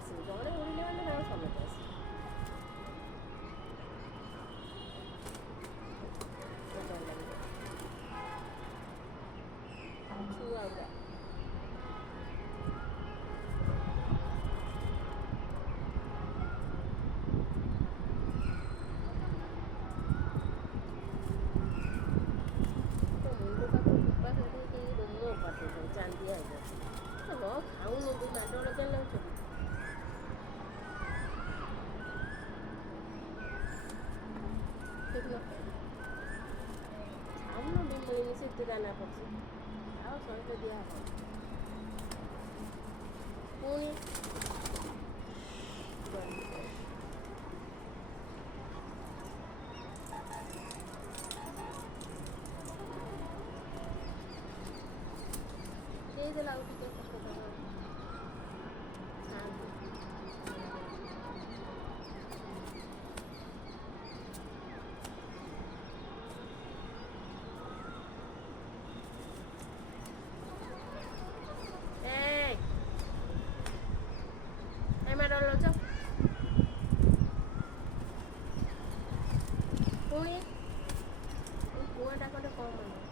ଆସିବେ ଜଣେ ଉଡ଼ିଲେ ମାନେ ତାଙ୍କ ସମସ୍ତେ ଆସିବେ। ଡର ଲାଗିବ ଛୁଆ ଗୁଡ଼ା ଚାନ୍ଦିଆ ହେଇଯାଉଛି ହଁ ଖାଉନୁ ତୁ ମାଡ଼ଗୋଳ ଚାଲି ଲାଗୁଛନ୍ତି ଖାଉନ ବି ମିଳିନି ସେତେ ଦାନା ପଡ଼ିଛି ଆଉ ସହିତ ଦିଆହବ ପୁଣି ଦେଇଦେଲା ଆଉ ଟିକେ କଷ୍ଟ ମାଡ଼ଗୋଳ ଲଉଛ ପୁଣି ପୁଅଟା କଲେ କମ୍